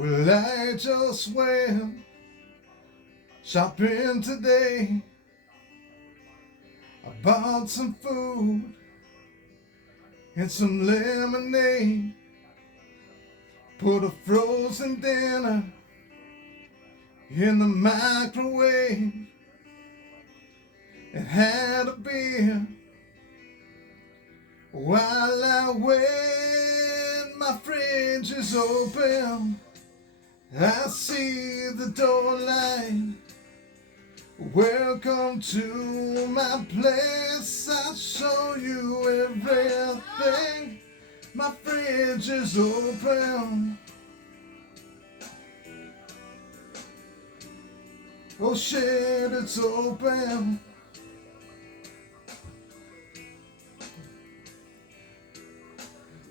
Well, I just went shopping today. I bought some food and some lemonade. Put a frozen dinner in the microwave and had a beer. While I wait, my fridge is open. I see the door light. Welcome to my place. I'll show you everything. My fridge is open. Oh shit, it's open.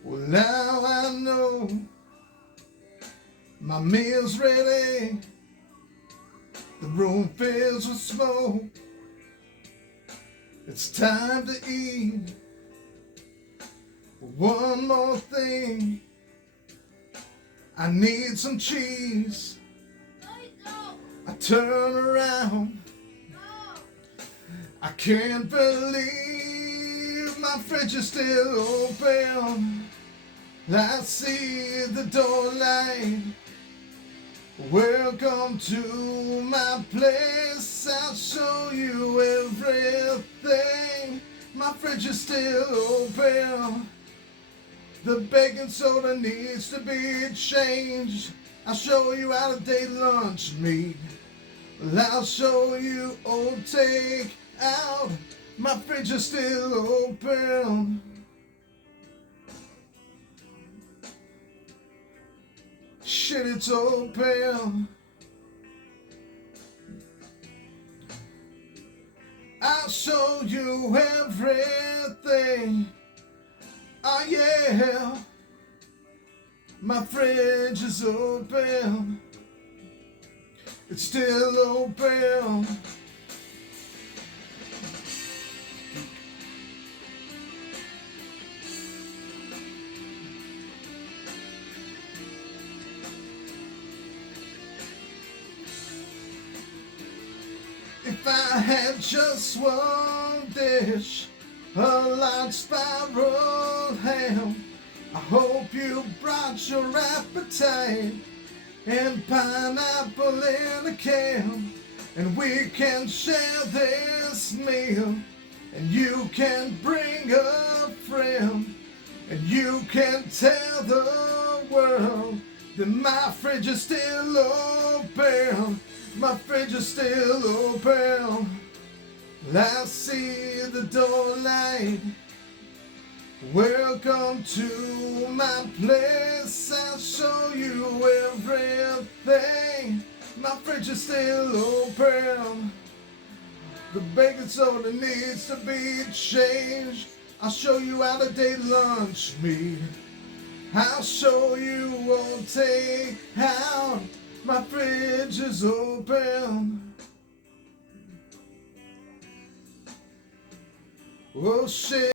Well, now I know my meal's ready. The room fills with smoke. It's time to eat. One more thing. I need some cheese. No, you don't. I turn around. No. I can't believe my fridge is still open. I see the door light. Welcome to my place. I'll show you everything. My fridge is still open. The baking soda needs to be changed. I'll show you how to date lunch meat. I'll show you old take out. My fridge is still open. Shit, it's open. I'll show you everything. Oh yeah. My fridge is open. It's still open. If I had just one dish, a large spiral ham, I hope you brought your appetite and pineapple in a can, and we can share this meal, and you can bring a friend, and you can tell the world that my fridge is still open. My fridge is still open. I see the door light. Welcome to my place. I'll show you everything. My fridge is still open. The baking soda needs to be changed. I'll show you how to date lunch meat. I'll show you won't take out. My fridge is open. Oh shit.